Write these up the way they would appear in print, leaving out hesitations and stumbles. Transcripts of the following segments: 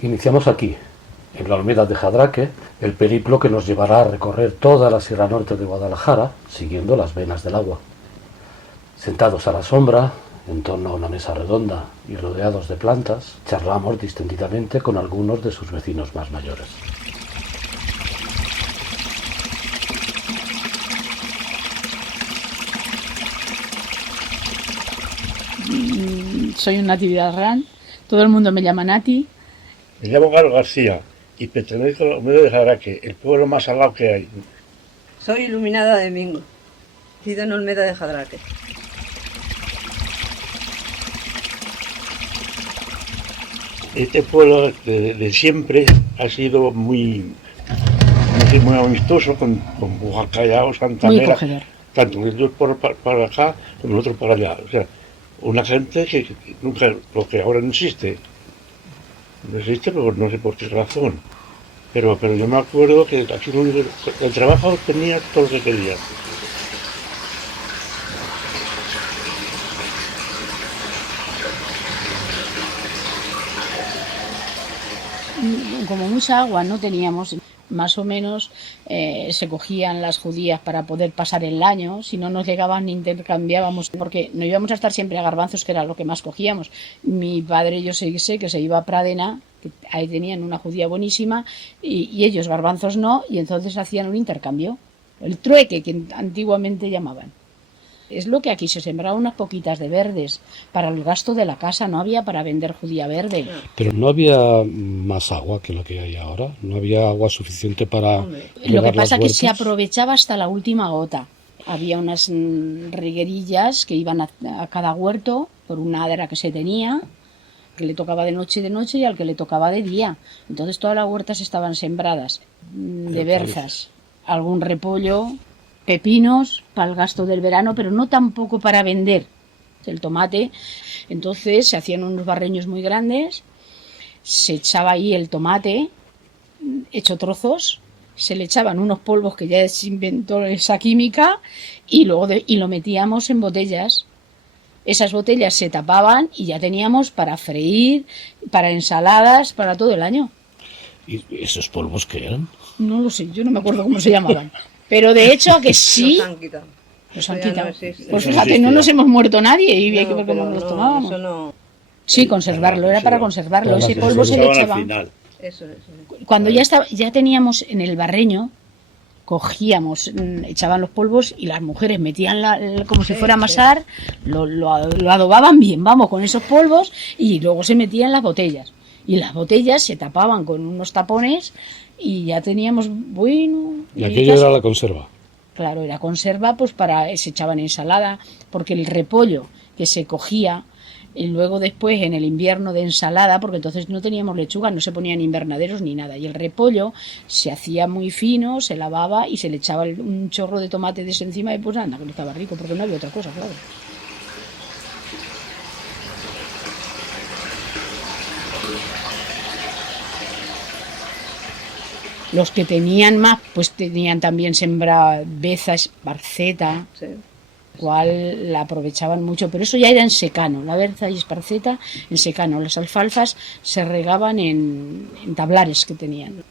Iniciamos aquí, en la Olmeda de Jadraque, el periplo que nos llevará a recorrer toda la Sierra Norte de Guadalajara, siguiendo las venas del agua. Sentados a la sombra, en torno a una mesa redonda y rodeados de plantas, charlamos distendidamente con algunos de sus vecinos más mayores. Soy una Natividad Ran, todo el mundo me llama Nati. Me llamo Carlos García y pertenezco a la Olmeda de Jadraque, el pueblo más al lado que hay. Soy Iluminada de Mingo, nacido en Olmeda de Jadraque. Este pueblo de siempre ha sido muy amistoso con Bujacallao, Santanera, tanto ellos para acá como nosotros para allá. O sea, una gente que nunca, lo que ahora no existe, pero no sé por qué razón. Pero yo me acuerdo que aquí el trabajo tenía todo lo que quería. Como mucha agua no teníamos, más o menos se cogían las judías para poder pasar el año, si no nos llegaban ni intercambiábamos, porque no íbamos a estar siempre a garbanzos, que era lo que más cogíamos. Mi padre, yo sé que se iba a Pradena, que ahí tenían una judía buenísima, y ellos garbanzos no, y entonces hacían un intercambio, el trueque que antiguamente llamaban. Es lo que aquí se sembraban unas poquitas de verdes para el gasto de la casa, no había para vender judía verde. Pero no había más agua que lo que hay ahora, no había agua suficiente para Lo que pasa es que se aprovechaba hasta la última gota. Había unas reguerillas que iban a cada huerto por una adra que se tenía, que le tocaba de noche y al que le tocaba de día. Entonces todas las huertas estaban sembradas de berzas, algún repollo, pepinos para el gasto del verano, pero no tampoco para vender el tomate. Entonces se hacían unos barreños muy grandes, se echaba ahí el tomate hecho trozos, se le echaban unos polvos que ya se inventó esa química y luego lo metíamos en botellas. Esas botellas se tapaban y ya teníamos para freír, para ensaladas, para todo el año. ¿Y esos polvos qué eran? No lo sé, yo no me acuerdo cómo se llamaban. Pero de hecho a que sí. Los han quitado. Los han quitado. No pues fíjate, no nos hemos muerto nadie y hay que ver cómo nos no, tomábamos. Eso no. Sí, conservarlo, era para conservarlo. Ese polvo se le echaba. Eso. Cuando ya teníamos en el barreño, cogíamos, echaban los polvos y las mujeres metían como si fuera a amasar, lo adobaban bien, vamos, con esos polvos y luego se metían las botellas. Y las botellas se tapaban con unos tapones y ya teníamos, bueno... Y aquello era la conserva. Claro, era conserva, pues se echaban ensalada, porque el repollo que se cogía, y luego después en el invierno de ensalada, porque entonces no teníamos lechuga, no se ponían invernaderos ni nada, y el repollo se hacía muy fino, se lavaba y se le echaba un chorro de tomate de ese encima y pues anda, que no estaba rico, porque no había otra cosa, claro. Los que tenían más, pues tenían también sembrada beza, esparceta, cual la aprovechaban mucho, pero eso ya era en secano, la berza y esparceta en secano. Las alfalfas se regaban en tablares que tenían.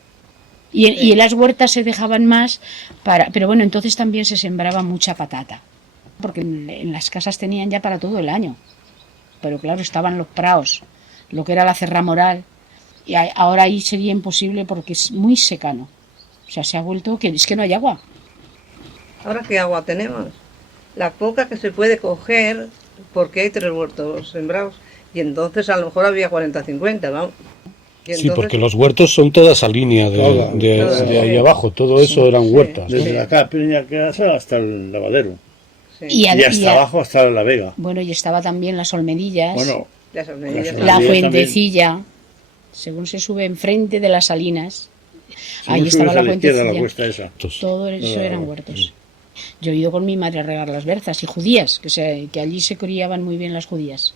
Y en las huertas se dejaban más pero bueno, entonces también se sembraba mucha patata, porque en las casas tenían ya para todo el año. Pero claro, estaban los praos, lo que era la cerramoral. Y ahora ahí sería imposible porque es muy secano. O sea, se ha vuelto que es que no hay agua. ¿Ahora qué agua tenemos? La poca que se puede coger, porque hay 3 huertos sembrados. Y entonces a lo mejor había 40-50, ¿no? Entonces, sí, porque los huertos son toda esa línea de ahí abajo. Todo eso eran huertas. Desde la Capriña hasta el lavadero. Sí. Y hasta abajo hasta la Vega. Bueno, y estaba también las olmedillas. Bueno, la fuentecilla. También. Según se sube enfrente de las salinas, ahí estaba la fuentecilla. Todo eso eran huertos. Yo he ido con mi madre a regar las berzas y judías, que allí se criaban muy bien las judías.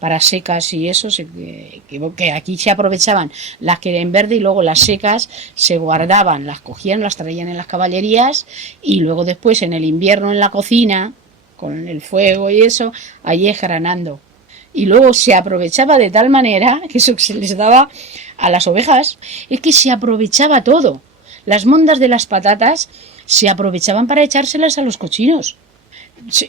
Para secas y eso, que aquí se aprovechaban las que eran verde y luego las secas se guardaban, las cogían, las traían en las caballerías y luego después en el invierno en la cocina, con el fuego y eso, allí esgranando. Y luego se aprovechaba de tal manera que eso que se les daba a las ovejas, es que se aprovechaba todo. Las mondas de las patatas se aprovechaban para echárselas a los cochinos.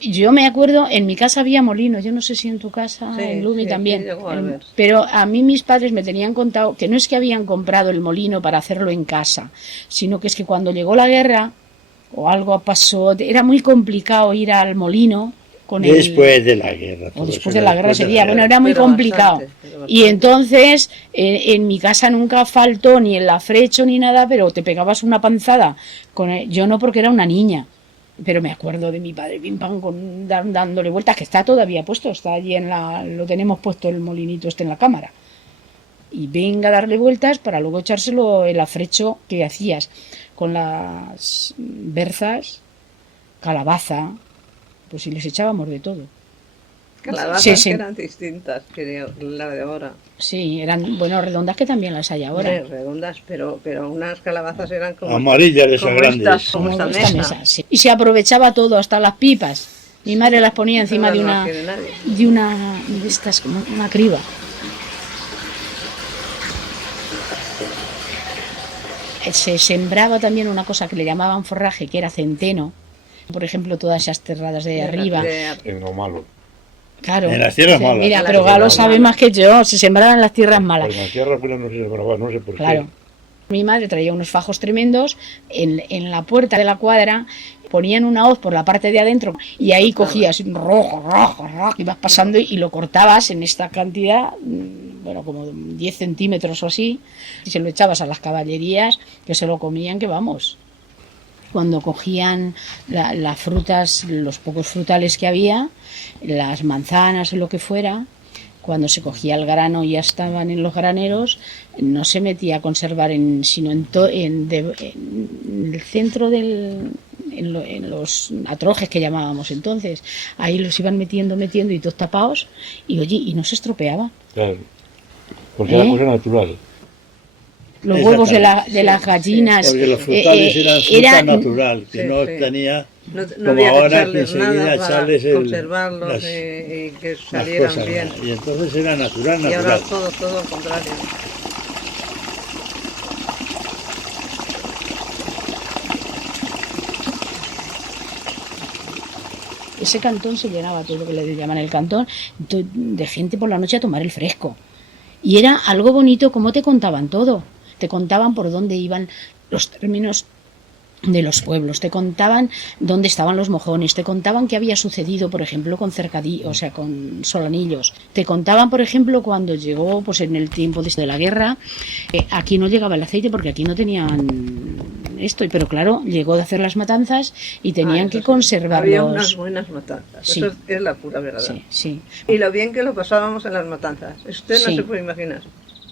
Yo me acuerdo, en mi casa había molino, yo no sé si en tu casa, Sí, en Lumi sí, también, sí, llegó a ver. pero a mí mis padres me tenían contado que no es que habían comprado el molino para hacerlo en casa, sino que es que cuando llegó la guerra o algo pasó, era muy complicado ir al molino con después de la guerra. o después de la guerra sería, bueno, era muy Pero complicado. bastante. Y entonces, en mi casa nunca faltó ni el afrecho ni nada, pero te pegabas una panzada. Yo no, porque era una niña, pero me acuerdo de mi padre, pim pam, dándole vueltas, que está todavía puesto, está allí lo tenemos puesto el molinito este en la cámara. Y venga a darle vueltas para luego echárselo el afrecho que hacías con las berzas, calabaza, pues si les echábamos de todo. Calabazas que eran distintas que la de ahora. Sí, eran, bueno, redondas, que también las hay ahora. Hombre, redondas, pero unas calabazas eran como amarillas de esas grandes. Como esta mesa. Sí. Y se aprovechaba todo, hasta las pipas. Mi madre las ponía encima de estas, como una criba. Se sembraba también una cosa que le llamaban forraje, que era centeno. Por ejemplo, todas esas terradas de arriba. En lo malo. Claro. En las tierras malas. Mira, pero Galo sabe más que yo, se sembraban en las tierras malas. Pues en las tierras buenas no se sembraba, no sé por Claro. qué. Mi madre traía unos fajos tremendos, en la puerta de la cuadra ponían una hoz por la parte de adentro y ahí cogías rojo, ibas pasando y lo cortabas en esta cantidad, bueno, como 10 centímetros o así, y se lo echabas a las caballerías, que se lo comían, que vamos. Cuando cogían las frutas, los pocos frutales que había, las manzanas o lo que fuera, cuando se cogía el grano y ya estaban en los graneros, no se metía a conservar sino en el centro en los atrojes que llamábamos entonces. Ahí los iban metiendo y todos tapados, y oye, y no se estropeaba. Claro, porque era cosa natural. Los huevos de las gallinas. Porque los frutales eran fruta natural, que no tenía. No como había ahora que nada echarles para conservarlos y que salieran cosas, bien. Y entonces era natural. Y ahora todo al contrario. Ese cantón se llenaba, todo lo que le llaman el cantón, de gente por la noche a tomar el fresco. Y era algo bonito como te contaban todo. Te contaban por dónde iban los términos de los pueblos, te contaban dónde estaban los mojones, te contaban qué había sucedido, por ejemplo, con con Solanillos. Te contaban, por ejemplo, cuando llegó, pues en el tiempo de la guerra, aquí no llegaba el aceite porque aquí no tenían esto, pero claro, llegó de hacer las matanzas y tenían que conservarlos. Había unas buenas matanzas, sí. Eso es la pura verdad. Sí, sí. Y lo bien que lo pasábamos en las matanzas, usted no Sí. se puede imaginar.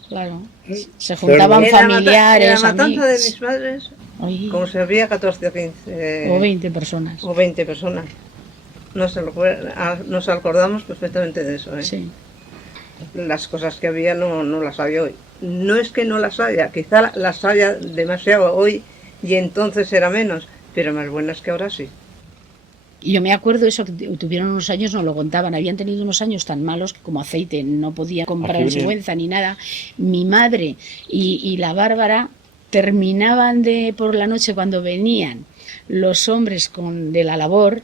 Claro, se juntaban familiares, en la matanza amigos. de mis padres, Oye, como si había 14 o 15 o 20 personas. o 20 personas. Nos acordamos perfectamente de eso. Sí. Las cosas que había no las había hoy. No es que no las haya, quizá las haya demasiado hoy y entonces era menos, pero más buenas que ahora sí. Y yo me acuerdo eso, que tuvieron unos años, nos lo contaban, habían tenido unos años tan malos que como aceite no podían comprar en Sigüenza ni nada. Mi madre y la Bárbara terminaban por la noche, cuando venían los hombres de la labor,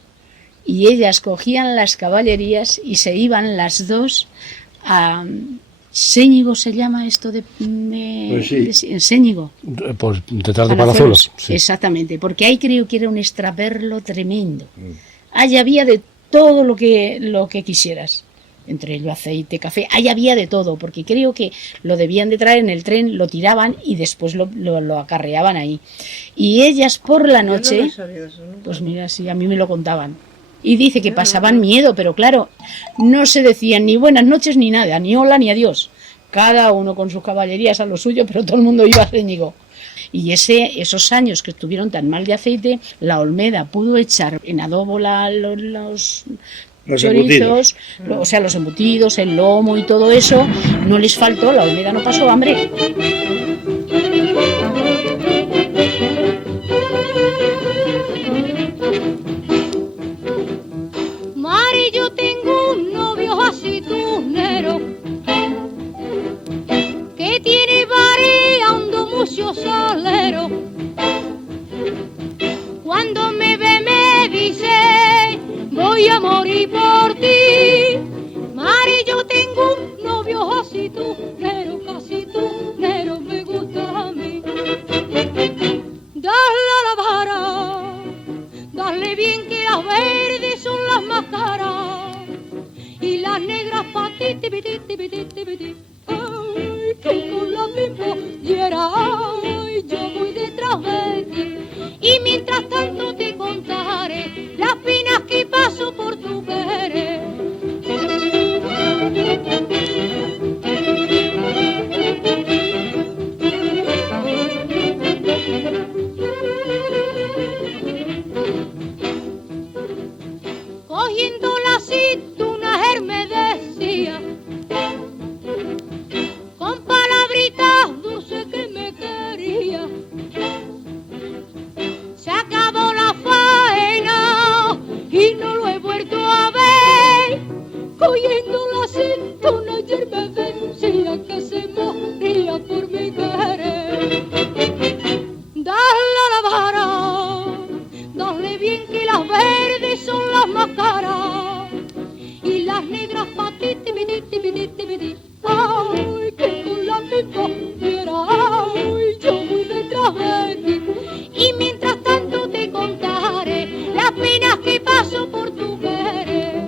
y ellas cogían las caballerías y se iban las dos a Séñigo, se llama esto Pues sí. en Séñigo. Pues detrás de Palazuelos. Palazuelos. Sí. Exactamente, porque ahí creo que era un extraperlo tremendo. Ahí había de todo lo que quisieras. Entre ello aceite, café, ahí había de todo, porque creo que lo debían de traer en el tren, lo tiraban y después lo acarreaban ahí. Y ellas por la noche, Yo no he sabido eso, ¿no? pues mira, sí, a mí me lo contaban. Y dice que pasaban miedo, pero claro, no se decían ni buenas noches ni nada, ni hola ni adiós. Cada uno con sus caballerías a lo suyo, pero todo el mundo iba a Céñigo. Y esos años que estuvieron tan mal de aceite, la Olmeda pudo echar en adobo los chorizos, o sea, los embutidos, el lomo y todo eso. No les faltó, la Olmeda no pasó hambre. Mari, yo tengo un novio así, tú voy a morir por ti. Mari, yo tengo un novio así tú, pero casi tú, pero me gusta a mí. Dale a la vara, dale bien que las verdes son las más caras y las negras pa' ti, ti, ti, ti, ti, ti, ti. Ay, que con la misma hiera, ay, yo voy detrás de ti. Y mientras tanto te contaré las penas que paso por tu querer. Cogiendo la aceituna, él me decía, con palabritas dulces que me quería. Se acabó la faena y no lo he vuelto a ver. Cogiendo la aceituna, ayer me decía que se moría por mi querer. Dale a la vara, dale bien que las verdes son las más caras y las negras pa' ti, ti, ti, ti, ti, ti, ti. Ay, que con la misma fiera, ay, yo voy detrás de ti. Y mientras tanto te contaré las penas que paso por tu querer.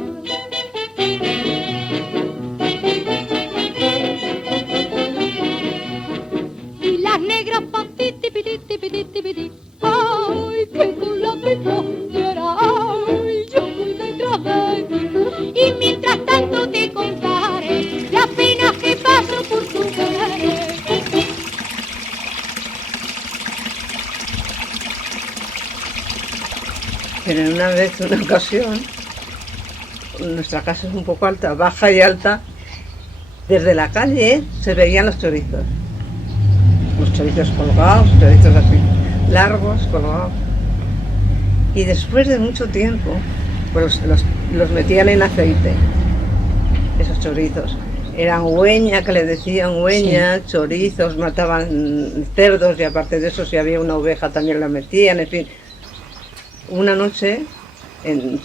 Y las negras pa' ti, ti, ti, ti, ti, ti, ti, ti. Ay, que con la misma fiera, ay, yo voy detrás de ti. Y mientras tanto te contaré las penas que paso por tu querer. Pero una ocasión, nuestra casa es un poco alta, baja y alta, desde la calle se veían los chorizos colgados, chorizos así, largos, colgados. Y después de mucho tiempo, pues los metían en aceite, esos chorizos. Eran hueña, que le decían hueña, sí. Chorizos, mataban cerdos y aparte de eso si había una oveja también la metían, en fin. Una noche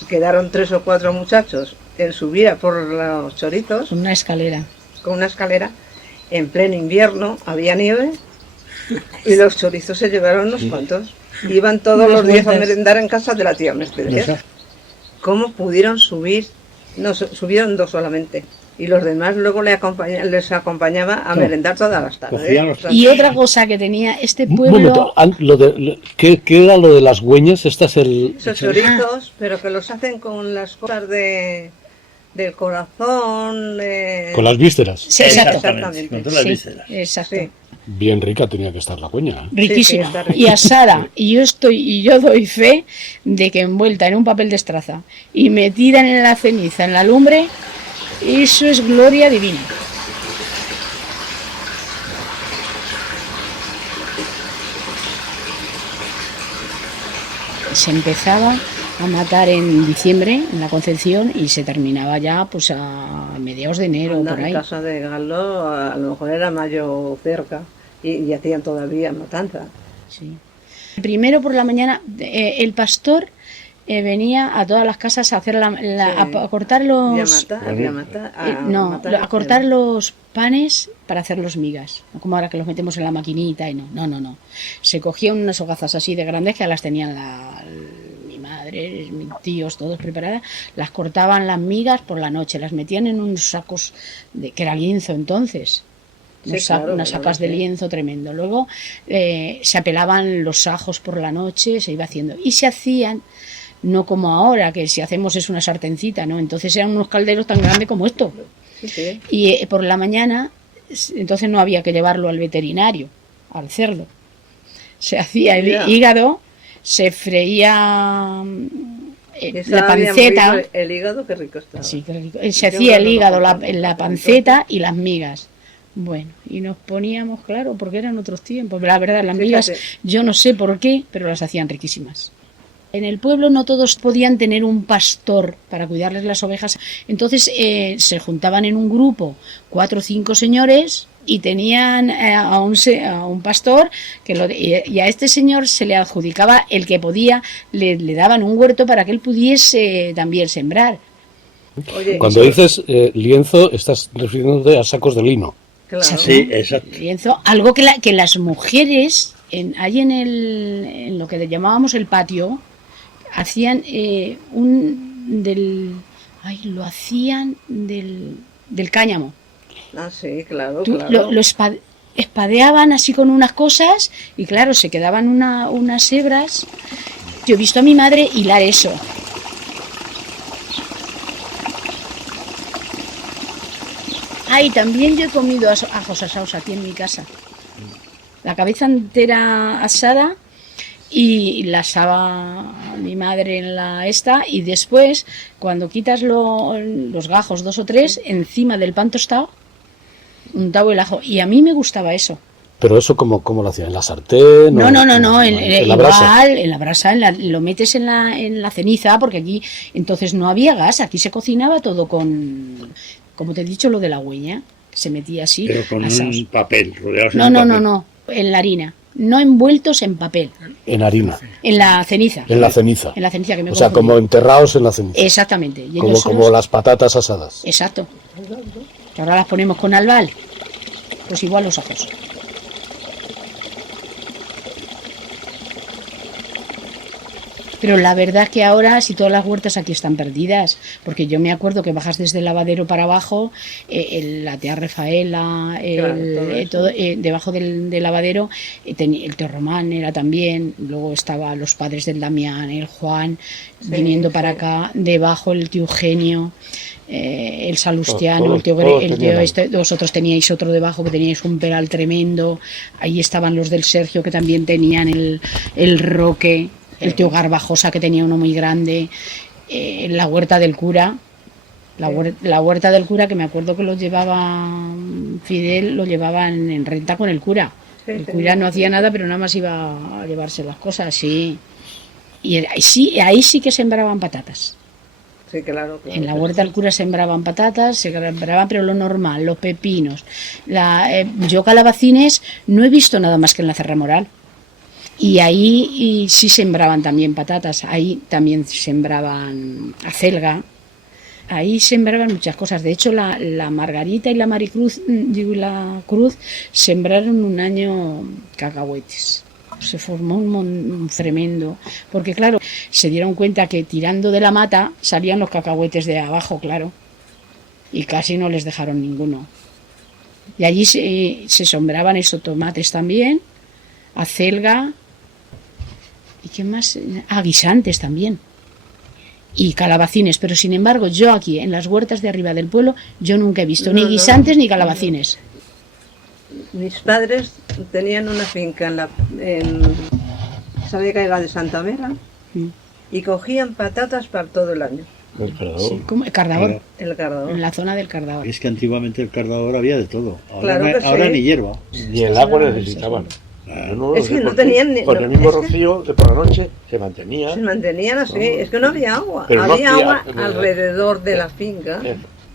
quedaron 3 o 4 muchachos en subir a por los chorizos. Con una escalera. Con una escalera. En pleno invierno, había nieve y los chorizos se llevaron unos cuantos. Iban todos los días a merendar en casa de la tía Mercedes. ¿Cómo pudieron subir? No, subieron 2 solamente. Y los demás luego les acompañaba a merendar todas las tardes. Y otra cosa que tenía este pueblo... ¿Qué era lo de las hueñas? Esos chorizos, pero que los hacen con las cosas del corazón... Con las vísceras. Sí, exactamente. Con todas las vísceras. Exacto. Sí. Bien rica tenía que estar la hueña. Riquísima. Sí, y asada. Y yo doy fe de que envuelta en un papel de estraza y metida en la ceniza, en la lumbre... Eso es gloria divina. Se empezaba a matar en diciembre, en la Concepción, y se terminaba ya pues a mediados de enero, por ahí. En casa de Galo a lo mejor era mayo cerca y hacían todavía matanza. Sí. Primero por la mañana el pastor... venía a todas las casas a hacer a cortar los a cortar los panes para hacer los migas, no como ahora que los metemos en la maquinita y no. Se cogían unas hogazas así de grandes que las tenían mi madre, mis tíos, todos preparadas, las cortaban las migas por la noche, las metían en unos sacos que era lienzo entonces. Unas sapas de lienzo tremendo. Luego se apelaban los ajos por la noche, se iba haciendo y se hacían. No como ahora, que si hacemos es una sartencita, ¿no? Entonces eran unos calderos tan grandes como esto. Sí. Y por la mañana, entonces no había que llevarlo al veterinario, al cerdo. Se hacía el hígado, se freía la panceta. El hígado, qué rico estaba. Sí, qué rico. Se hacía el hígado, la panceta y las migas. Bueno, y nos poníamos, claro, porque eran otros tiempos. La verdad, las migas, yo no sé por qué, pero las hacían riquísimas. En el pueblo no todos podían tener un pastor para cuidarles las ovejas, entonces se juntaban en un grupo 4 o 5 señores y tenían a un pastor y a este señor se le adjudicaba el que podía, le daban un huerto para que él pudiese también sembrar. Oye, cuando dices lienzo, estás refiriéndote a sacos de lino. claro. Sí, exacto. Lienzo, algo que las mujeres, ahí en lo que llamábamos el patio, hacían lo hacían del cáñamo. Ah, sí, claro, Tú claro. lo espadeaban así con unas cosas y claro, se quedaban unas hebras. Yo he visto a mi madre hilar eso. Y también yo he comido ajos asados aquí en mi casa. La cabeza entera asada y la asaba mi madre en la esta y después, cuando quitas los gajos, 2 o 3, encima del pan tostado, untado el ajo. Y a mí me gustaba eso. Pero eso, ¿cómo lo hacían? ¿En la sartén? No, en la brasa. en la brasa, lo metes en la ceniza, porque aquí entonces no había gas, aquí se cocinaba todo con, como te he dicho, lo de la hueña, se metía así. Pero con asados. un papel, rodeados No, en un no, papel. no, en la harina, no envueltos en papel, En harina. en la ceniza. En la ceniza. En la ceniza, que me O sea, confundí. como enterrados en la ceniza. Exactamente. Y Como, ellos como las patatas asadas. Exacto. Que ahora las ponemos con albal. Pues igual los ajos. Pero la verdad es que ahora, si todas las huertas aquí están perdidas, porque yo me acuerdo que bajas desde el lavadero para abajo, la tía Rafaela, debajo del lavadero, el tío Román era también, luego estaban los padres del Damián, el Juan, viniendo para acá, debajo el tío Eugenio, el Salustiano, el tío vosotros teníais otro debajo, que teníais un peral tremendo, ahí estaban los del Sergio, que también tenían el Roque, el tío Garbajosa, que tenía uno muy grande, la huerta del cura, la huerta del cura, que me acuerdo que lo llevaba Fidel, lo llevaban en renta con el cura. El cura no hacía nada, pero nada más iba a llevarse las cosas, sí. Y ahí sí que sembraban patatas. Sí, claro. En la huerta del cura sembraban patatas, pero lo normal, los pepinos. Yo calabacines no he visto nada más que en la Cerra Moral. Y ahí sí sembraban también patatas, ahí también sembraban acelga, ahí sembraban muchas cosas. De hecho, la Margarita y la Maricruz, la Cruz, sembraron un año cacahuetes. Se formó un tremendo, porque claro, se dieron cuenta que tirando de la mata salían los cacahuetes de abajo, claro, y casi no les dejaron ninguno. Y allí se sembraban esos tomates también, acelga. ¿Y qué más? Guisantes también. Y calabacines, pero sin embargo yo aquí en las huertas de arriba del pueblo yo nunca he visto ni guisantes ni calabacines. Mis padres tenían una finca ¿sabe que era de Santa Mera? Y cogían patatas para todo el año. El Cardador. Sí, como el Cardador. El Cardador. En la zona del Cardador. Es que antiguamente el Cardador había de todo. Ahora, Claro que ahora sí. ni hierba. Ni el agua necesitaban. Yo no Es lo sé que no por qué. tenían ni- Con no, el mismo es que- rocío de por la noche se mantenía. Se mantenían así, es que no había agua. Pero no había hacía- agua alrededor de la finca.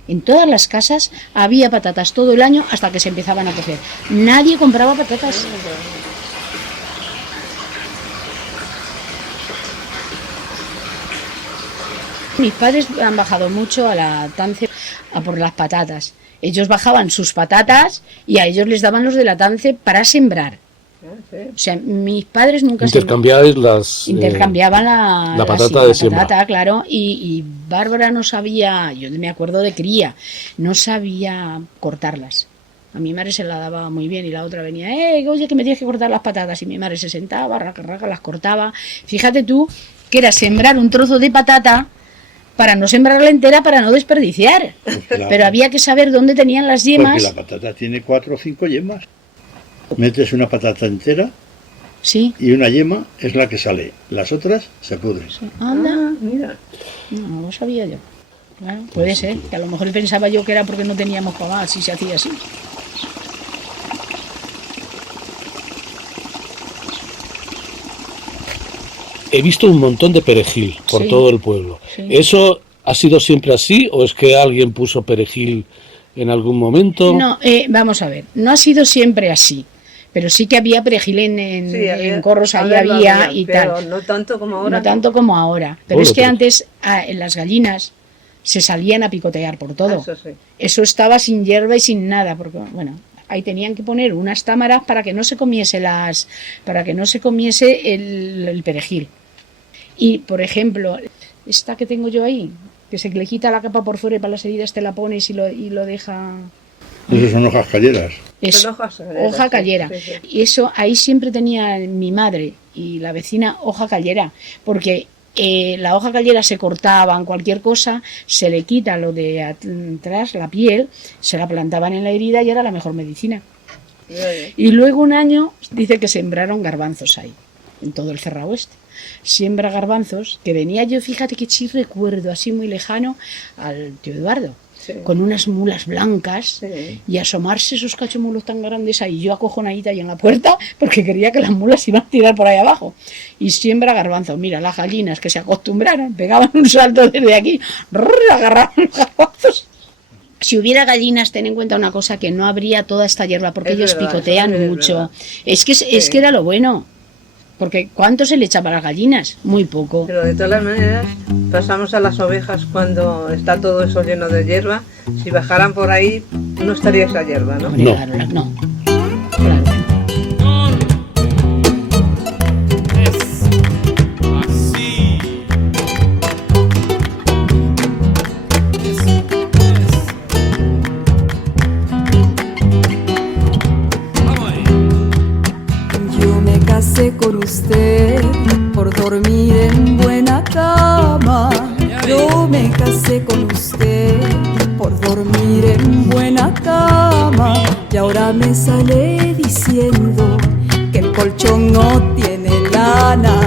En todas las casas había patatas todo el año hasta que se empezaban a cocer. Nadie compraba patatas. Mis padres han bajado mucho a la Tance a por las patatas. Ellos bajaban sus patatas y a ellos les daban los de la Tance para sembrar. O sea, mis padres nunca Intercambiáis las... intercambiaban la patata de siembra. patata, claro, y Bárbara no sabía, yo me acuerdo de cría, no sabía cortarlas. A mi madre se la daba muy bien y la otra venía, oye, que me tienes que cortar las patatas. Y mi madre se sentaba, raca, las cortaba. Fíjate tú que era sembrar un trozo de patata para no sembrarla entera, para no desperdiciar. Claro. Pero había que saber dónde tenían las yemas. Porque la patata tiene 4 o 5 yemas. Metes una patata entera Sí. y una yema es la que sale. Las otras se pudren. Anda. Ah, mira. No lo sabía yo. Claro, puede ser, que a lo mejor pensaba yo que era porque no teníamos para más, si se hacía así. He visto un montón de perejil por Sí. todo el pueblo. Sí. ¿Eso ha sido siempre así o es que alguien puso perejil en algún momento? No, vamos a ver, no ha sido siempre así. Pero sí que había perejil en Corros, ahí había y pero tal. No tanto como ahora. No tanto como ahora. Pero es que antes en las gallinas se salían a picotear por todo. Eso sí. Eso estaba sin hierba y sin nada, porque bueno, ahí tenían que poner unas támaras para que no se comiese el perejil. Y por ejemplo, esta que tengo yo ahí, que se le quita la capa por fuera y para las heridas te la pones y lo deja. Esas son hojas calleras. Es hoja callera. Sí, sí. Y eso ahí siempre tenía mi madre y la vecina hoja callera, porque la hoja callera se cortaban cualquier cosa, se le quita lo de atrás, la piel, se la plantaban en la herida y era la mejor medicina. Y luego un año dice que sembraron garbanzos ahí, en todo el Cerrado Oeste. Siembra garbanzos, que venía yo, fíjate que sí recuerdo, así muy lejano, al tío Eduardo. Sí. Con unas mulas blancas, sí. Y asomarse esos cachomulos tan grandes ahí, yo acojonadita ahí en la puerta, porque quería que las mulas iban a tirar por ahí abajo. Y siembra garbanzos. Mira, las gallinas que se acostumbraron, pegaban un salto desde aquí, agarraban los garbanzos. Si hubiera gallinas, ten en cuenta una cosa, que no habría toda esta hierba, porque ellos picotean mucho. Es que era lo bueno. Porque ¿cuánto se le echa para las gallinas? Muy poco. Pero de todas maneras, pasamos a las ovejas cuando está todo eso lleno de hierba. Si bajaran por ahí, no estaría esa hierba, ¿no? No. Claro, no. Claro. Con usted por dormir en buena cama. Yo me casé con usted por dormir en buena cama. Y ahora me sale diciendo que el colchón no tiene lana.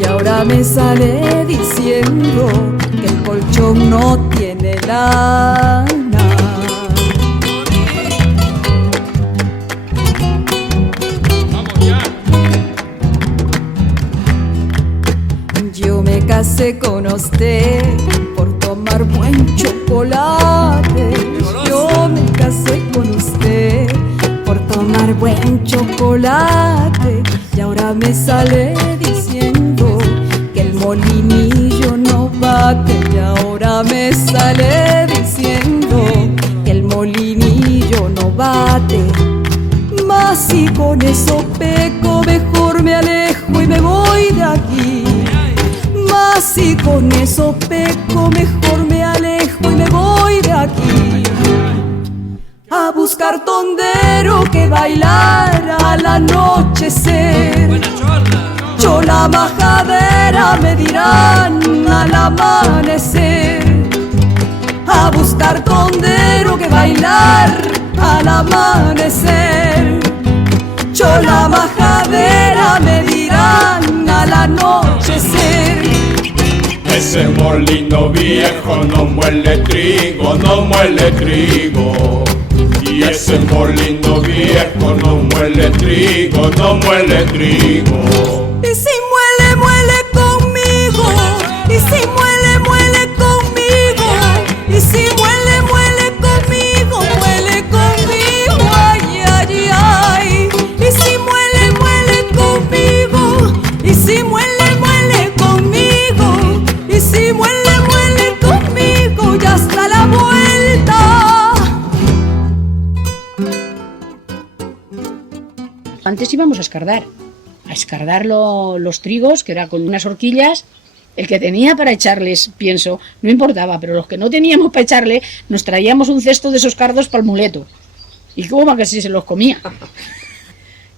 Y ahora me sale diciendo que el colchón no tiene lana. Casé con usted por tomar buen chocolate. Yo me casé con usted por tomar buen chocolate. Y ahora me sale diciendo que el molinillo no bate. Y ahora me sale diciendo que el molinillo no bate. Mas si con eso peco, mejor me alejo y me voy de aquí. Si con eso peco, mejor me alejo y me voy de aquí. A buscar tondero que bailara al anochecer. Chola majadera me dirán al amanecer. A buscar tondero que bailar al amanecer. Chola majadera me dirán al anochecer. Ese molino viejo no muele trigo, no muele trigo. Y ese molino viejo no muele trigo, no muele trigo. Y si muele, muele conmigo. Y si muele, muele conmigo. Y si muele, muele conmigo. Muele conmigo, ay, ay, ay. Y si muele, muele conmigo. Y si muele, muele conmigo. Y si muele, muele conmigo, ya está la vuelta. Antes íbamos a escardar los trigos, que era con unas horquillas. El que tenía para echarles, pienso, no importaba, pero los que no teníamos para echarle, nos traíamos un cesto de esos cardos para el muleto. Y como que si se los comía.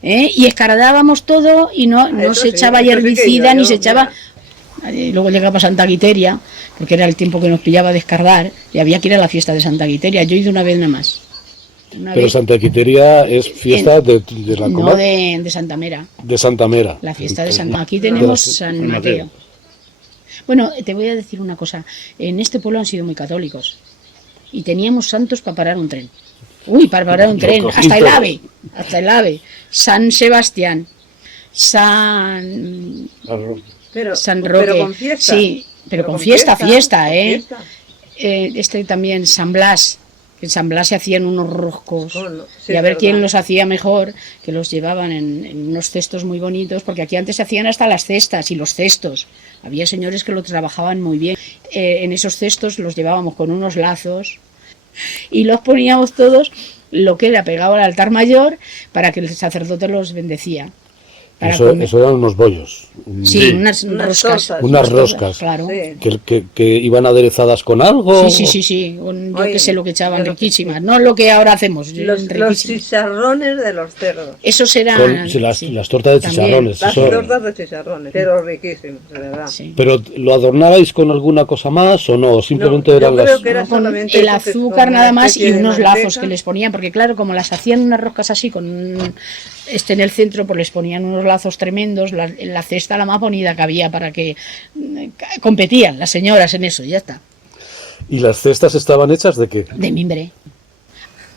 Y escardábamos todo y no se echaba herbicida ni se echaba... Luego llegaba Santa Quiteria, porque era el tiempo que nos pillaba de escardar, y había que ir a la fiesta de Santa Quiteria. Yo he ido una vez nada más. Pero Santa Quiteria es fiesta de la no de Santa Mera. De Santa Mera. La fiesta de Santa Mera. Aquí tenemos San Mateo. Bueno, te voy a decir una cosa. En este pueblo han sido muy católicos. Y teníamos santos para parar un tren. Para parar un tren. Hasta el AVE. San Sebastián. San Roque. Pero con fiesta. Sí, pero con fiesta. Este también, San Blas. En San Blas se hacían unos roscos sí, y a ver quién verdad. los hacía mejor, que los llevaban en unos cestos muy bonitos, porque aquí antes se hacían hasta las cestas y los cestos. Había señores que lo trabajaban muy bien. En esos cestos los llevábamos con unos lazos y los poníamos todos lo que era pegado al altar mayor para que el sacerdote los bendecía. Eso eran unos bollos. Sí, unas roscas. Unas roscas. Claro. Sí. Que iban aderezadas con algo. Sí. Yo qué sé lo que echaban, riquísimas. No lo que ahora hacemos. Los chicharrones de los cerdos. Esos eran... Las tortas de chicharrones. Las tortas de chicharrones, pero riquísimos, de verdad. Sí. ¿Pero lo adornabais con alguna cosa más o no? Simplemente eran yo creo las... que era con solamente el eso, que azúcar con nada una más y especie de unos manteca. lazos que les ponían, porque claro, como las hacían unas roscas así con en el centro, pues les ponían unos lazos tremendos, la cesta la más bonita que había para que competían las señoras en eso, ya está. ¿Y las cestas estaban hechas de qué? De mimbre.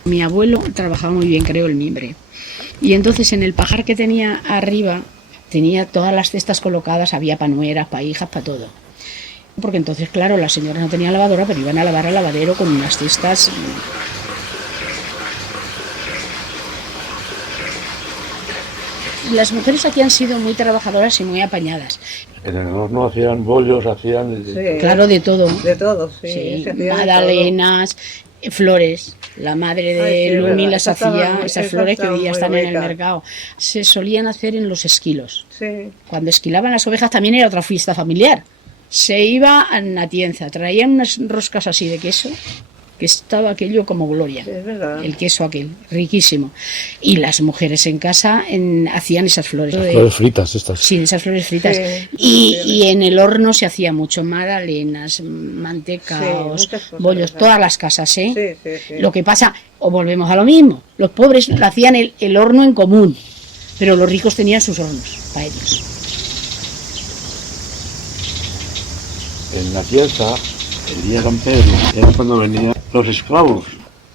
Mi abuelo trabajaba muy bien, creo, el mimbre. Y entonces en el pajar que tenía arriba tenía todas las cestas colocadas, había panueras, paijas, para todo. Porque entonces, claro, las señoras no tenían lavadora, pero iban a lavar al lavadero con unas cestas. Las mujeres aquí han sido muy trabajadoras y muy apañadas. En el horno hacían bollos, hacían... Sí. Claro, de todo. De todo, sí. Sí, se hacía de magdalenas, flores. La madre de Ay, sí, Lumi verdad. las Esa estaba hacía, muy- esas esa flores que estaba hoy ya muy están en el rica. mercado. Se solían hacer en los esquilos. todo. Sí. Cuando esquilaban las ovejas también era otra fiesta familiar. Se iba a Natienza, traían unas roscas así de queso, que estaba aquello como gloria. Sí, es verdad. El queso aquel, riquísimo. Y las mujeres en casa hacían esas flores. Flores fritas estas. Sí, esas flores fritas. Sí. Y en el horno se hacía mucho, magdalenas, mantecaos, Sí, muchas cosas, bollos, ¿verdad? todas las casas, ¿eh? Sí, sí, sí. Lo que pasa, o volvemos a lo mismo, los pobres lo hacían el horno en común, pero los ricos tenían sus hornos para ellos. En la pieza, el día de San Pedro, era cuando venían los esclavos.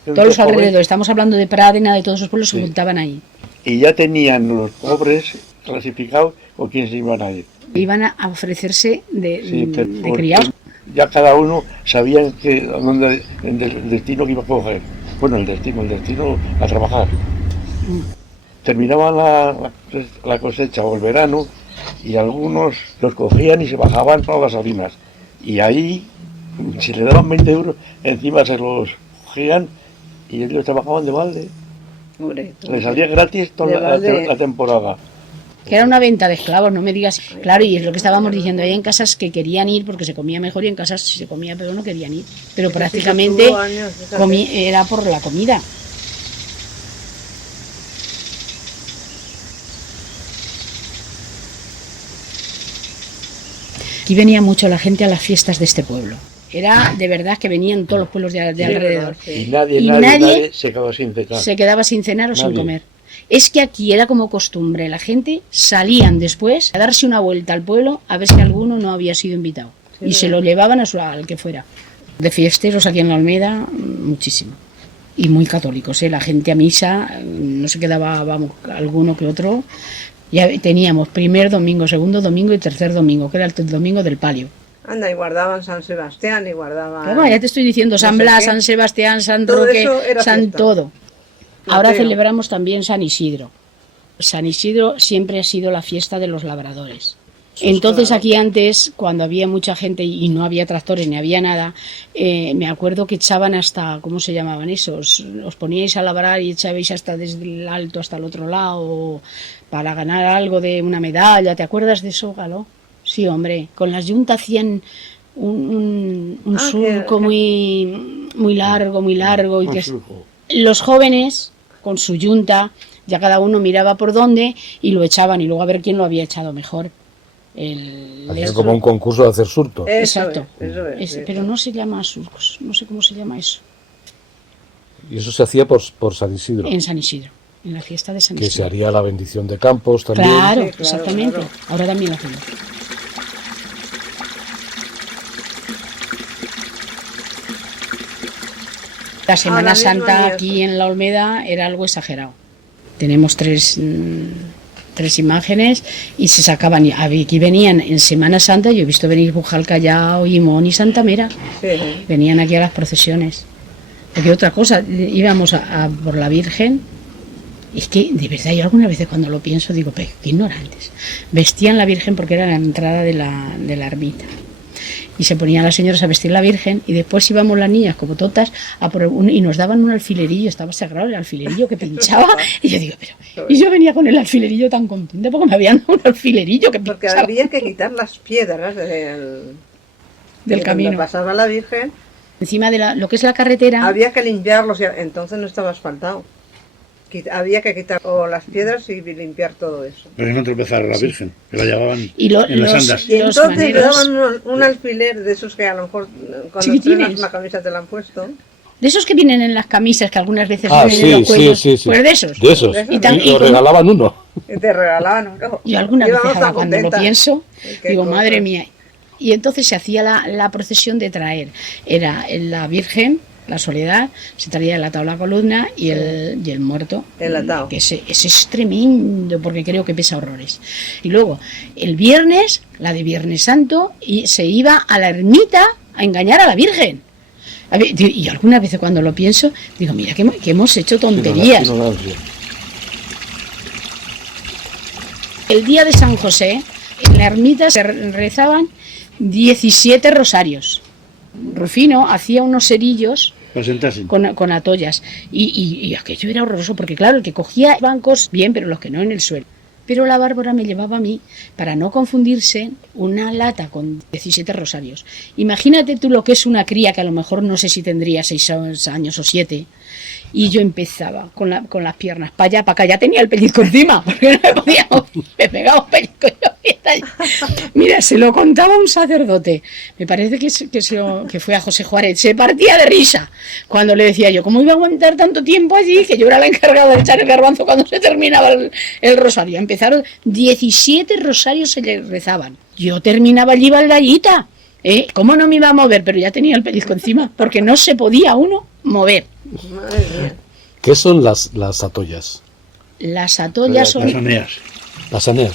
Todos los alrededores, estamos hablando de Pradena, de todos esos pueblos, se juntaban ahí. Y ya tenían los pobres clasificados con quién se iban a ir. Iban a ofrecerse de porque criados. ya cada uno sabía el destino que iba a coger. Bueno, el destino a trabajar. Terminaba la cosecha o el verano y algunos los cogían y se bajaban para las salinas. Y ahí, si le daban 20 euros, encima se los cogían y ellos trabajaban de balde. Hombre, Les salía gratis toda De balde. la temporada. Que era una venta de esclavos, no me digas. Claro, y es lo que estábamos diciendo, hay en casas que querían ir porque se comía mejor y en casas se comía pero no querían ir. Pero Eso sí que prácticamente estuvo años, fíjate. era por la comida. Aquí venía mucho la gente a las fiestas de este pueblo. Era de verdad que venían todos los pueblos de alrededor. Sí. Y nadie se quedaba sin cenar. Se quedaba sin cenar o sin Nadie. comer. Es que aquí era como costumbre, la gente salían después a darse una vuelta al pueblo a ver si alguno no había sido invitado. Y se lo llevaban al que fuera. De fiesteros aquí en la Olmeda, muchísimo. Y muy católicos, ¿eh? La gente a misa, no se quedaba, vamos, alguno que otro. Ya teníamos primer domingo, segundo domingo y tercer domingo, que era el domingo del palio. Anda, y guardaban San Sebastián y guardaban... Claro, ya te estoy diciendo, San no sé Blas, qué. San Sebastián, San Todo Roque, eso era San fiesta. todo. Ahora Mateo. celebramos también San Isidro. San Isidro siempre ha sido la fiesta de los labradores. Entonces aquí antes, cuando había mucha gente y no había tractores ni había nada, me acuerdo que echaban hasta, ¿cómo se llamaban esos? Os poníais a labrar y echabais hasta desde el alto hasta el otro lado para ganar algo de una medalla. ¿Te acuerdas de eso, Galo? Sí, hombre. Con las yuntas hacían un surco muy largo y que los jóvenes con su yunta ya cada uno miraba por dónde y lo echaban y luego a ver quién lo había echado mejor. Hacían como un concurso de hacer surto. Exacto. Eso es. Pero no se llama surcos, no sé cómo se llama eso. Y eso se hacía por San Isidro. En San Isidro, en la fiesta de San Que se Isidro. haría la bendición de campos también. Claro, Sí, claro, exactamente. claro. Ahora también lo hacemos. La Semana misma Santa día, aquí en la Olmeda era algo exagerado. Tenemos tres imágenes y se sacaban. Aquí venían en Semana Santa, yo he visto venir Bujal Callao, Imón y Santa Mera. Sí, sí. Venían aquí a las procesiones. Porque otra cosa, íbamos a por la Virgen. Es que, de verdad, yo algunas veces cuando lo pienso digo, pero qué ignorantes. Vestían la Virgen porque era la entrada de la ermita. Y se ponían las señoras a vestir la Virgen y después íbamos las niñas como totas y nos daban un alfilerillo, estaba sagrado el alfilerillo que pinchaba. Y yo digo, pero... Y yo venía con el alfilerillo tan contenta porque me habían dado un alfilerillo que pinchaba. Porque había que quitar las piedras del camino. Cuando pasaba la Virgen... Encima de lo que es la carretera... Había que limpiarlos, entonces no estaba asfaltado. Había que quitar las piedras y limpiar todo eso. Pero no tropezar a la Virgen, que la llevaban en las andas. Y entonces le daban un alfiler de esos que a lo mejor cuando estrenas una camisa te la han puesto. De esos que vienen en las camisas que algunas veces vienen en los cuellos. Sí. Pues de esos. De esos. Y te regalaban uno. Y te regalaban uno. Yo algunas veces ahora cuando lo pienso, digo, madre mía. Y entonces se hacía la procesión de traer. Era la Virgen, la Soledad, se traía el atado a la columna y el muerto. El atado. Que ese es tremendo porque creo que pesa horrores. Y luego, el viernes, la de Viernes Santo, y se iba a la ermita a engañar a la Virgen. Y algunas veces cuando lo pienso, digo, mira, que hemos hecho tonterías. El día de San José, en la ermita se rezaban 17 rosarios. Rufino hacía unos cerillos con atollas y aquello era horroroso porque claro, el que cogía bancos bien, pero los que no en el suelo. Pero la Bárbara me llevaba a mí, para no confundirse, una lata con 17 rosarios. Imagínate tú lo que es una cría que a lo mejor no sé si tendría 6 años o 7. Y yo empezaba con las piernas para allá, para acá. Ya tenía el pellizco encima, porque no me podía mover. Me pegaba un pellizco. Mira, se lo contaba un sacerdote. Me parece que fue a José Juárez. Se partía de risa cuando le decía yo, ¿cómo iba a aguantar tanto tiempo allí? Que yo era la encargada de echar el garbanzo cuando se terminaba el rosario. Empezaron 17 rosarios se le rezaban. Yo terminaba allí baldallita. ¿Cómo no me iba a mover? Pero ya tenía el pellizco encima, porque no se podía uno mover. Madre mía. ¿Qué son las atollas? Las atollas son... Las aneas. Las aneas.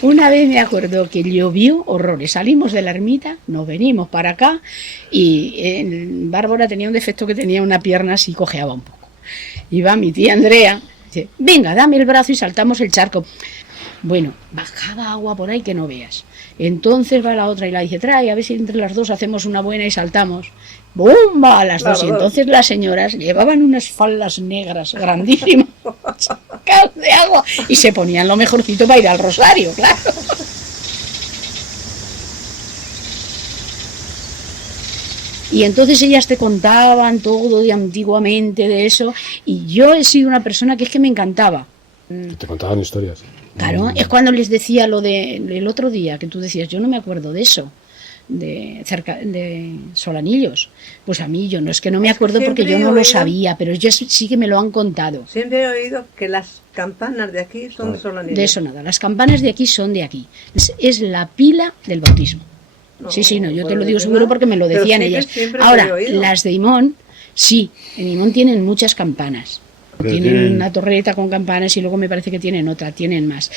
Una vez me acuerdo que llovió horrores, salimos de la ermita, nos venimos para acá y Bárbara tenía un defecto que tenía una pierna así, cojeaba un poco. Iba mi tía Andrea, dice, venga, dame el brazo y saltamos el charco. Bueno, bajaba agua por ahí que no veas. Entonces va la otra y la dice, trae, a ver si entre las dos hacemos una buena y saltamos. ¡Bumba! A las dos. Y entonces las señoras llevaban unas faldas negras grandísimas, sacadas de agua, y se ponían lo mejorcito para ir al rosario, claro. Y entonces ellas te contaban todo de antiguamente, de eso, y yo he sido una persona que es que me encantaba. Te contaban historias. Claro, es cuando les decía lo del otro día, que tú decías, yo no me acuerdo de eso, de Solanillos. Pues a mí yo no es que no me acuerdo porque yo no lo sabía, pero ellos sí que me lo han contado. Siempre he oído que las campanas de aquí son de Solanillos. De eso nada, las campanas de aquí son de aquí. Es la pila del bautismo. No, sí, no, yo te lo digo seguro porque me lo decían ellas. Ahora, las de Imón, sí, en Imón tienen muchas campanas. Tienen una torreta con campanas y luego me parece que tienen otra, tienen más.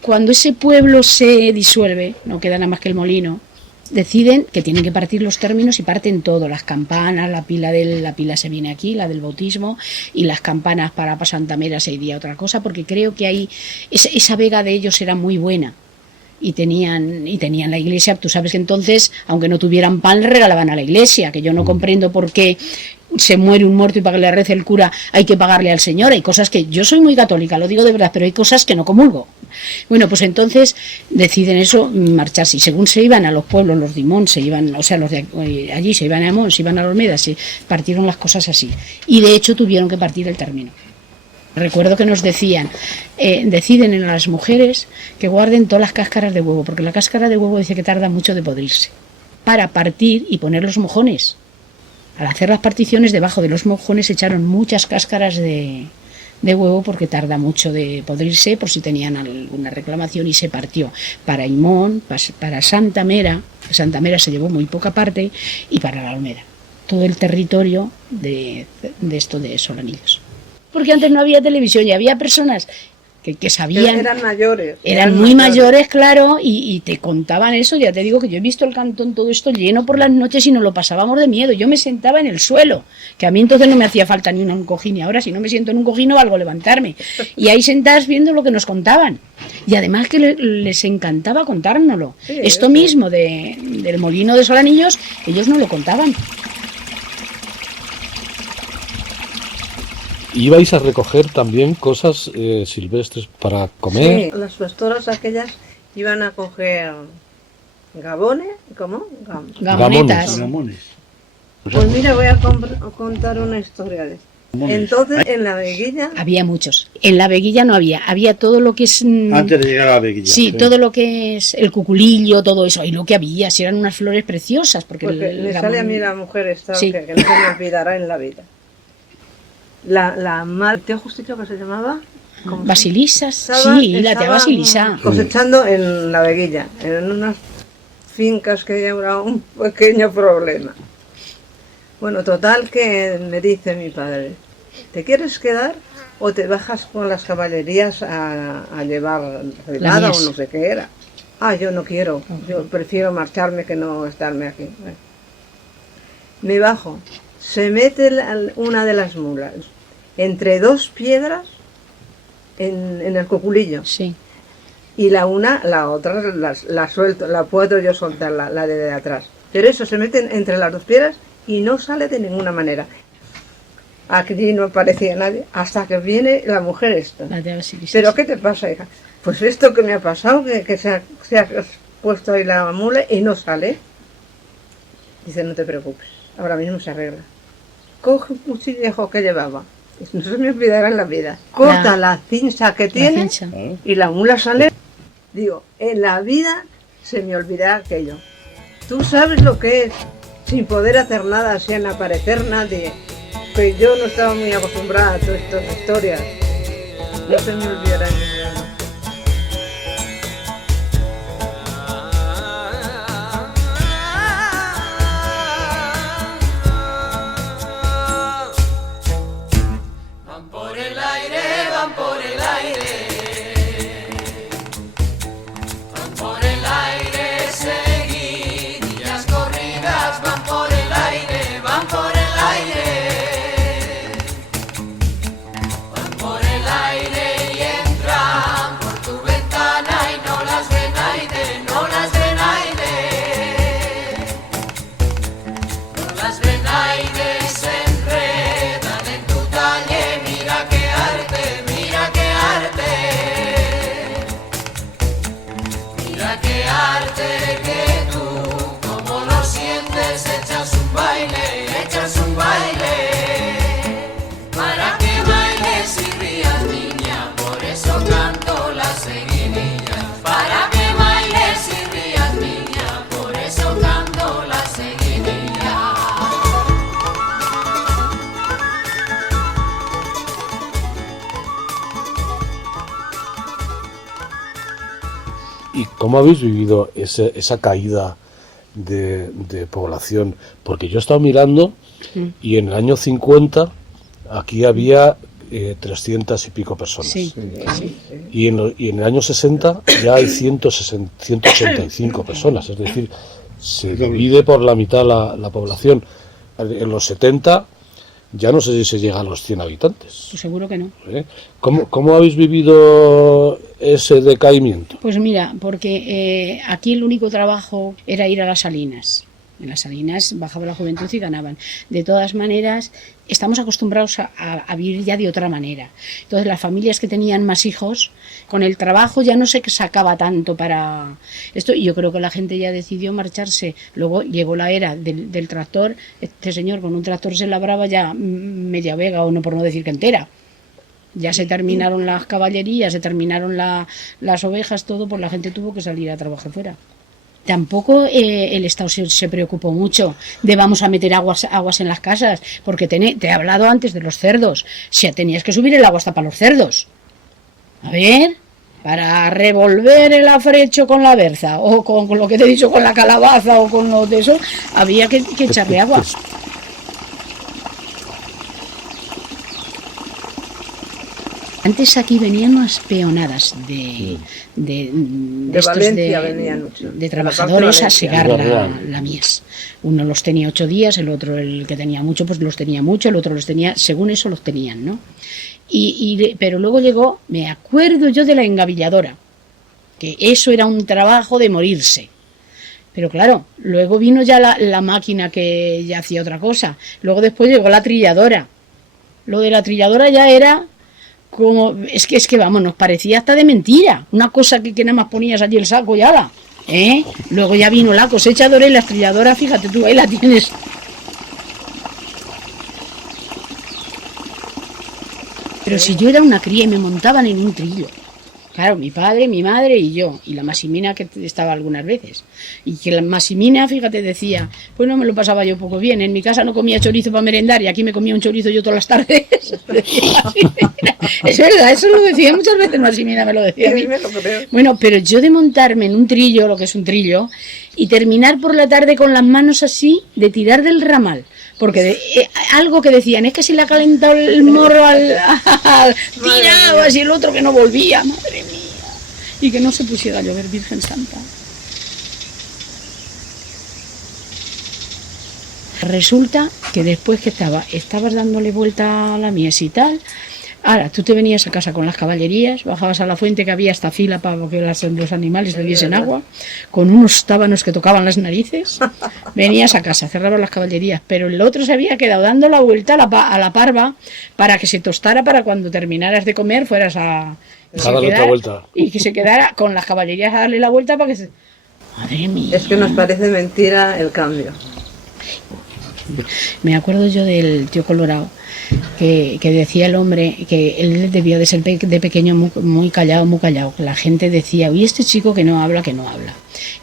Cuando ese pueblo se disuelve, no queda nada más que el molino, deciden que tienen que partir los términos y parten todo, las campanas, la pila se viene aquí, la del bautismo, y las campanas para Santa Mera se iría otra cosa, porque creo que ahí esa vega de ellos era muy buena. Y tenían la iglesia, tú sabes que entonces, aunque no tuvieran pan, le regalaban a la iglesia, que yo no comprendo por qué se muere un muerto y para que le rece el cura hay que pagarle al Señor. Hay cosas que, yo soy muy católica, lo digo de verdad, pero hay cosas que no comulgo. Bueno, pues entonces deciden eso, marcharse, y según se iban a los pueblos, los de Imón se iban, o sea, los de allí se iban a Imón, se iban a la Olmeda, se partieron las cosas así, y de hecho tuvieron que partir el término. Recuerdo que nos decían, deciden en las mujeres que guarden todas las cáscaras de huevo, porque la cáscara de huevo dice que tarda mucho de podrirse, para partir y poner los mojones. Al hacer las particiones, debajo de los mojones echaron muchas cáscaras de huevo porque tarda mucho de podrirse, por si tenían alguna reclamación, y se partió para Imón, para Santa Mera. Santa Mera se llevó muy poca parte, y para la Olmeda, todo el territorio de esto de Solanillos. Porque antes no había televisión y había personas que sabían. Eran mayores. Eran muy mayores, claro, y te contaban eso. Ya te digo que yo he visto el cantón todo esto lleno por las noches y nos lo pasábamos de miedo. Yo me sentaba en el suelo, que a mí entonces no me hacía falta ni un cojín, y ahora si no me siento en un cojín no valgo levantarme. Y ahí sentadas viendo lo que nos contaban. Y además que les encantaba contárnoslo. Sí, esto mismo del molino de Solanillos, ellos no lo contaban. ¿Ibais a recoger también cosas silvestres para comer? Sí, las pastoras aquellas iban a coger gabones, ¿cómo? Gamonetas. Gamones. Pues mira, voy a contar una historia de esto. Entonces, en la veguilla... Había muchos. En la veguilla no había todo lo que es... Antes de llegar a la veguilla. Sí, todo lo que es el cuculillo, todo eso. Y lo que había, si eran unas flores preciosas. Porque le sale a mí la mujer esta, sí. que no se me olvidará en la vida. La madre, tía Justicia, que se llamaba... Basilisa, sí, la tía Basilisa. Cosechando en la veguilla, en unas fincas que llevaba un pequeño problema. Bueno, total que me dice mi padre, ¿te quieres quedar o te bajas con las caballerías a llevar relada o no sé qué era? Ah, yo no quiero, yo prefiero marcharme que no estarme aquí. Bueno. Me bajo, se mete una de las mulas entre dos piedras en el cuculillo. Sí. Y la otra la suelto, la puedo yo soltar, la de atrás. Pero eso se mete entre las dos piedras y no sale de ninguna manera. Aquí no aparecía nadie hasta que viene la mujer esta. ¿Pero qué te pasa, hija? Pues esto que me ha pasado, que se ha puesto ahí la mula y no sale. Dice, no te preocupes, ahora mismo se arregla. Coge un cuchillejo que llevaba, no se me olvidará en la vida. Corta la cincha que tiene y la mula sale. Digo, en la vida se me olvidará aquello. Tú sabes lo que es, sin poder hacer nada, sin aparecer nadie. Que yo no estaba muy acostumbrada a todas estas historias. No se me olvidará en mi vida. ¿Y cómo habéis vivido esa caída de población? Porque yo he estado mirando y en el año 50 aquí había 300 y pico personas. Sí. Y en el año 60 ya hay 185 personas, es decir, se divide por la mitad la población. En los 70 ya no sé si se llega a los 100 habitantes. Pues seguro que no. ¿Cómo habéis vivido ese decaimiento? Pues mira, porque aquí el único trabajo era ir a las salinas. En las salinas bajaba la juventud y ganaban. De todas maneras, estamos acostumbrados a vivir ya de otra manera. Entonces, las familias que tenían más hijos, con el trabajo ya no se sacaba tanto para esto. Y yo creo que la gente ya decidió marcharse. Luego llegó la era del tractor. Este señor con un tractor se labraba ya media vega, o no por no decir que entera. Ya se terminaron las caballerías, se terminaron las ovejas, todo, pues la gente tuvo que salir a trabajar fuera. Tampoco el Estado se preocupó mucho de vamos a meter aguas en las casas, porque te he hablado antes de los cerdos. Si tenías que subir el agua hasta para los cerdos. A ver, para revolver el afrecho con la berza, o con lo que te he dicho, con la calabaza, o con lo de eso, había que echarle agua. Antes aquí venían unas peonadas de Valencia venían mucho. de trabajadores a segar la mies. Uno los tenía 8 días, el otro, el que tenía mucho, pues los tenía mucho, el otro los tenía, según eso los tenían, ¿no? Pero luego llegó, me acuerdo yo de la engavilladora, que eso era un trabajo de morirse. Pero claro, luego vino ya la máquina que ya hacía otra cosa. Luego después llegó la trilladora. Lo de la trilladora ya era como, es que vamos, nos parecía hasta de mentira. Una cosa que nada más ponías allí el saco y ala, ¿eh? Luego ya vino la cosechadora y la trilladora, fíjate tú, ahí la tienes. Pero si yo era una cría y me montaban en un trillo. Claro, mi padre, mi madre y yo, y la Masimina que estaba algunas veces. Y que la Masimina, fíjate, decía, pues no me lo pasaba yo poco bien, en mi casa no comía chorizo para merendar y aquí me comía un chorizo yo todas las tardes. Es verdad, eso lo decía muchas veces, Masimina me lo decía a mí. Bueno, pero yo de montarme en un trillo, lo que es un trillo, y terminar por la tarde con las manos así, de tirar del ramal. Porque algo que decían, es que si le ha calentado el morro al tiraba, así el otro que no volvía, madre mía. Y que no se pusiera a llover, Virgen Santa. Resulta que después que estabas dándole vuelta a la mies y tal, ahora tú te venías a casa con las caballerías, bajabas a la fuente que había hasta fila para que los animales le diesen agua, con unos tábanos que tocaban las narices, venías a casa, cerrabas las caballerías, pero el otro se había quedado dando la vuelta a la parva para que se tostara para cuando terminaras de comer fueras a darle otra vuelta. Y que se quedara con las caballerías a darle la vuelta para que se... Madre mía. Es que nos parece mentira el cambio. Me acuerdo yo del tío Colorado, que decía el hombre que él debió de ser de pequeño muy callado. La gente decía, uy, este chico que no habla.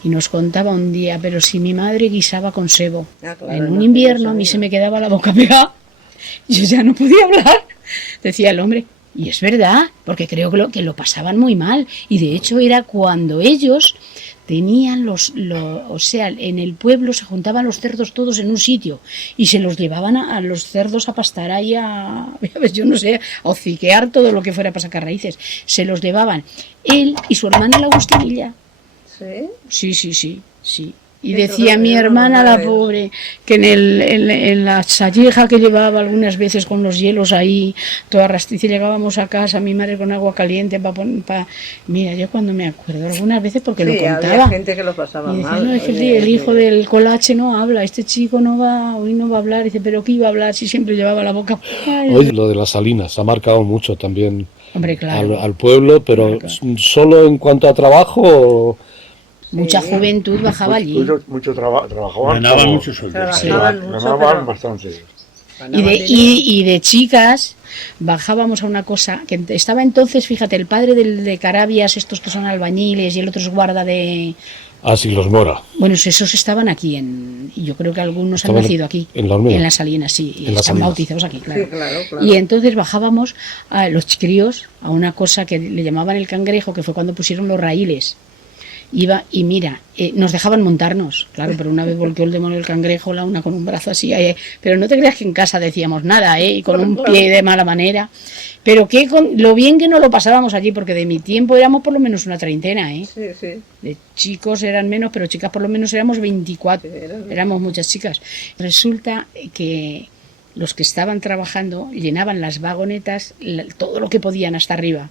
Y nos contaba un día, pero si mi madre guisaba con sebo, claro, en un invierno a mí se me quedaba la boca pegada, yo ya no podía hablar, decía el hombre. Y es verdad, porque creo que lo pasaban muy mal. Y de hecho era cuando ellos tenían o sea, en el pueblo se juntaban los cerdos todos en un sitio y se los llevaban a los cerdos a pastar ahí yo no sé, a hociquear todo lo que fuera para sacar raíces. Se los llevaban él y su hermana la Agustinilla. ¿Sí? Sí. Y decía mi hermana, la pobre, que en la salleja que llevaba algunas veces con los hielos ahí, toda rastriza, llegábamos a casa, mi madre con agua caliente para... Mira, yo cuando me acuerdo, algunas veces porque lo contaba. Había gente que lo pasaba y decía, mal. No, es que el hijo del colache no habla, este chico hoy no va a hablar. Dice, pero ¿qué iba a hablar si siempre llevaba la boca? Hoy lo de las salinas ha marcado mucho también. Hombre, claro. al pueblo, pero claro. ¿Solo en cuanto a trabajo? Mucha juventud bajaba allí. Mucho trabajaban. Ganaban mucho sueldo. Ganaban bastante. Y de chicas bajábamos a una cosa que estaba entonces, fíjate, el padre de Carabias, estos que son albañiles, y el otro es guarda de... Ah, sí, los Mora. Bueno, esos estaban aquí y yo creo que algunos han nacido aquí. En las Salinas, sí, y están bautizados aquí, claro. Sí, claro. Y entonces bajábamos a los críos a una cosa que le llamaban el cangrejo, que fue cuando pusieron los raíles. Iba y mira, nos dejaban montarnos, claro, pero una vez volteó el demonio del cangrejo, la una con un brazo así, pero no te creas que en casa decíamos nada, y con un pie de mala manera, pero que lo bien que no lo pasábamos allí, porque de mi tiempo éramos por lo menos una treintena, Sí. De chicos eran menos, pero chicas por lo menos éramos 24, éramos muchas chicas. Resulta que los que estaban trabajando llenaban las vagonetas, todo lo que podían hasta arriba,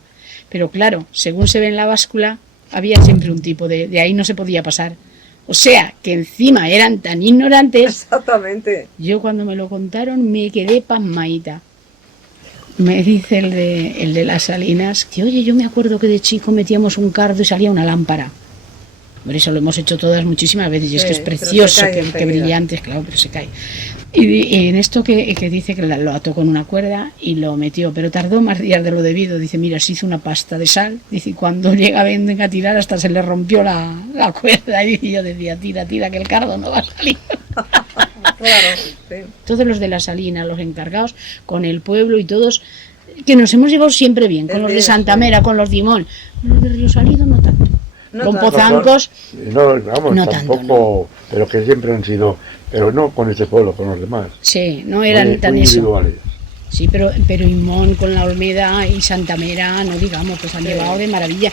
pero claro, según se ve en la báscula, había siempre un tipo de ahí no se podía pasar. O sea, que encima eran tan ignorantes. Exactamente. Yo cuando me lo contaron me quedé pasmaíta. Me dice el de las Salinas que, oye, yo me acuerdo que de chico metíamos un cardo y salía una lámpara. Por eso lo hemos hecho todas muchísimas veces y es que es precioso, que brillante, claro, pero se cae. Y en esto que dice que lo ató con una cuerda y lo metió, pero tardó más días de lo debido. Dice, mira, se hizo una pasta de sal. Dice, cuando venga a tirar hasta se le rompió la cuerda. Y yo decía, tira, que el cardo no va a salir. Claro, sí. Todos los de la Salina, los encargados, con el pueblo y todos, que nos hemos llevado siempre bien, con los de Santa Mera, con los Dimón. Los de Río Salido no tanto. Con Pozancos, no tanto, tampoco, no. Pero que siempre han sido, pero no con este pueblo, con los demás. Sí, no eran muy tan individuales. Sí, pero Imón con la Olmeda y Santa Mera, no digamos, pues han llevado de maravilla.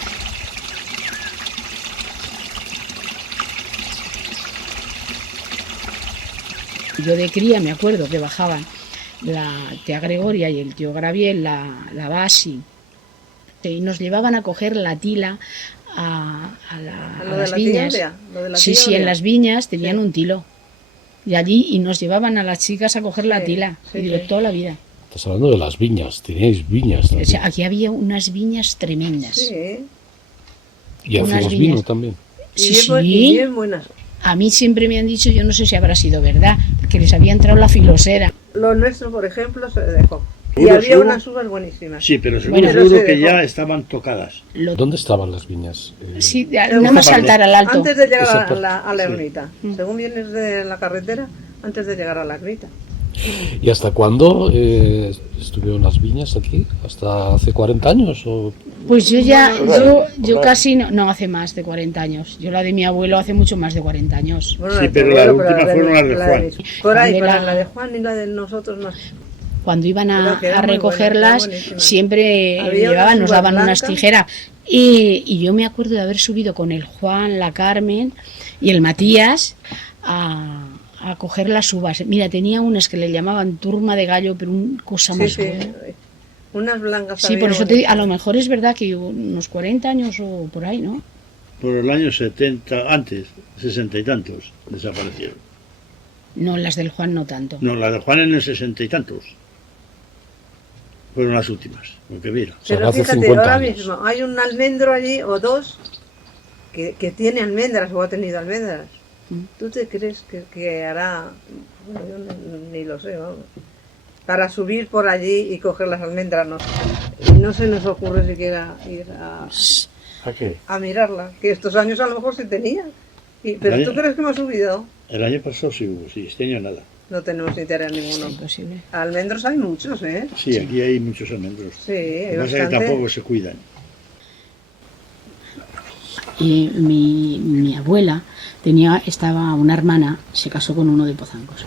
Yo de cría me acuerdo que bajaban la tía Gregoria y el tío Graviel, la Basi, y nos llevaban a coger la tila a las viñas. Sí, en las viñas tenían un tilo. Y allí y nos llevaban a las chicas a coger la tila, y duró toda la vida. Estás hablando de las viñas, teníais viñas también. O sea, aquí había unas viñas tremendas. Sí. Y hacíamos vino también. Sí, y bien buenas. A mí siempre me han dicho, yo no sé si habrá sido verdad, que les había entrado la filosera. Lo nuestro, por ejemplo, se dejó. Y había unas uvas buenísimas. Sí, pero seguro que ya estaban tocadas. ¿Dónde estaban las viñas? Sí, nada más saltar al alto. Antes de llegar a la ermita. Según vienes de la carretera, antes de llegar a la ermita. ¿Y hasta cuándo estuvieron las viñas aquí? ¿Hasta hace 40 años? ¿O? Pues yo casi no hace más de 40 años. Yo la de mi abuelo hace mucho más de 40 años. Bueno, sí, pero la última fueron las de Juan. Por ahí, la de Juan y la de nosotros más. Cuando iban a recogerlas, siempre nos daban unas tijeras. Y yo me acuerdo de haber subido con el Juan, la Carmen y el Matías a coger las uvas. Mira, tenía unas que le llamaban turma de gallo, pero una cosa más buena. Unas blancas. Sí, por eso a lo mejor es verdad que unos 40 años o por ahí, ¿no? Por el año 70, antes, 60 y tantos, desaparecieron. No, las del Juan no tanto. No, las del Juan en el 60 y tantos. Fueron las últimas, porque mira. Pero fíjate, ahora mismo hay un almendro allí, o dos, que tiene almendras, o ha tenido almendras. ¿Tú te crees que hará? Bueno, yo ni lo sé, vamos. Para subir por allí y coger las almendras, no se nos ocurre siquiera ir a mirarlas. Que estos años a lo mejor se tenían. ¿Pero tú crees que hemos subido? El año pasado sí hubo, sí, este año nada. No tenemos interés ninguno. Es imposible. Almendros hay muchos, ¿eh? Sí, aquí hay muchos almendros. Sí, hay Lo que pasa es que tampoco se cuidan. Y mi abuela estaba una hermana, se casó con uno de Pozancos.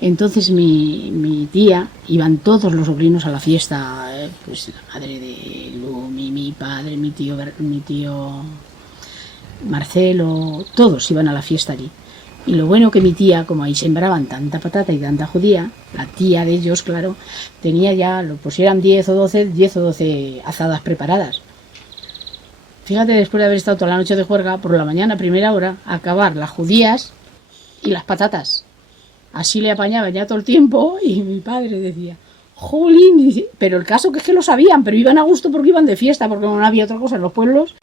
Entonces mi tía, iban todos los sobrinos a la fiesta, pues la madre de Lumi, mi padre, mi tío Marcelo, todos iban a la fiesta allí. Y lo bueno que mi tía, como ahí sembraban tanta patata y tanta judía, la tía de ellos, claro, tenía ya, pues eran 10 o 12 azadas preparadas. Fíjate, después de haber estado toda la noche de juerga, por la mañana, a primera hora, a acabar las judías y las patatas. Así le apañaban ya todo el tiempo y mi padre decía, jolín, pero el caso que es que lo sabían, pero iban a gusto porque iban de fiesta, porque no había otra cosa en los pueblos.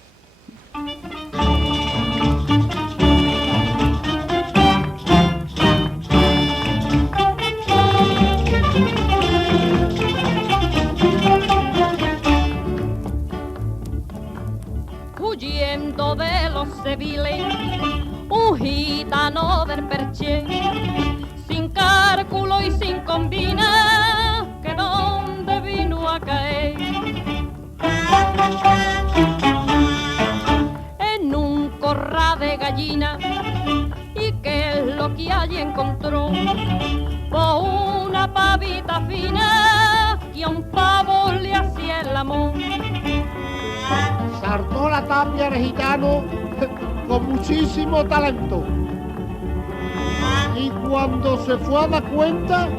Huyendo de los civiles, un gitano del Perché, sin cálculo y sin combina, que donde vino a caer. En un corral de gallina, y que es lo que allí encontró, por una pavita fina, y a un pavo le hacía el amor. Saltó la tapia del gitano con muchísimo talento. Y cuando se fue a dar cuenta,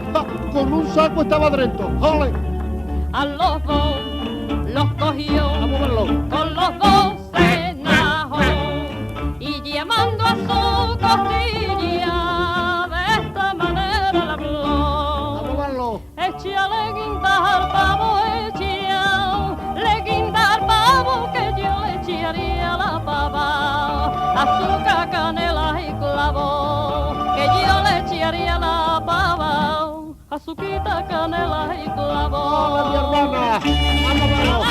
con un saco estaba dentro. ¡Ole! A los dos los cogió, con los dos se enajó, y llamando a su costilla, de esta manera le habló. Échale guinda al pavo, le guinda al pavo, que yo le echaría la pava, azúcar, canela y clavo, que yo le echaría la pava, azuquita, canela y clavo. ¡Hola, mi hermana! ¡Vámonos!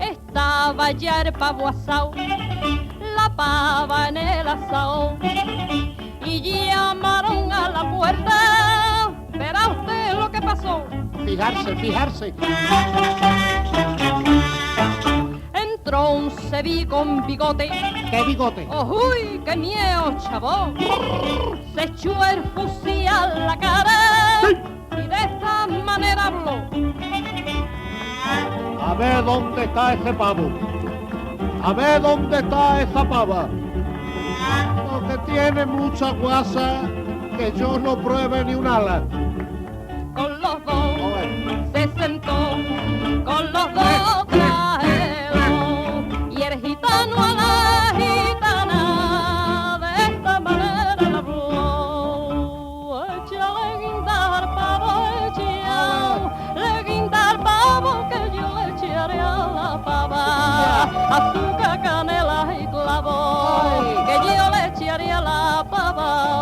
Estaba ya el pavo asado, la pava en el asado, y llamaron a la puerta. Verá usted lo que pasó. Fijarse. entró un cebi con bigote. ¿Qué bigote? ¡Uy, qué miedo, chavo! Se echó el fusil a la cara y de esta manera habló. A ver dónde está ese pavo. A ver dónde está esa pava. Porque tiene mucha guasa que yo no pruebe ni un ala. Con los dos se sentó, con los dos trajeron, y el gitano a la gitana de esta manera le habló. Échale guindar pavo, le guindar pavo que yo le echaré a la pava, azúcar, canela y clavo, que yo le echaré a la pava.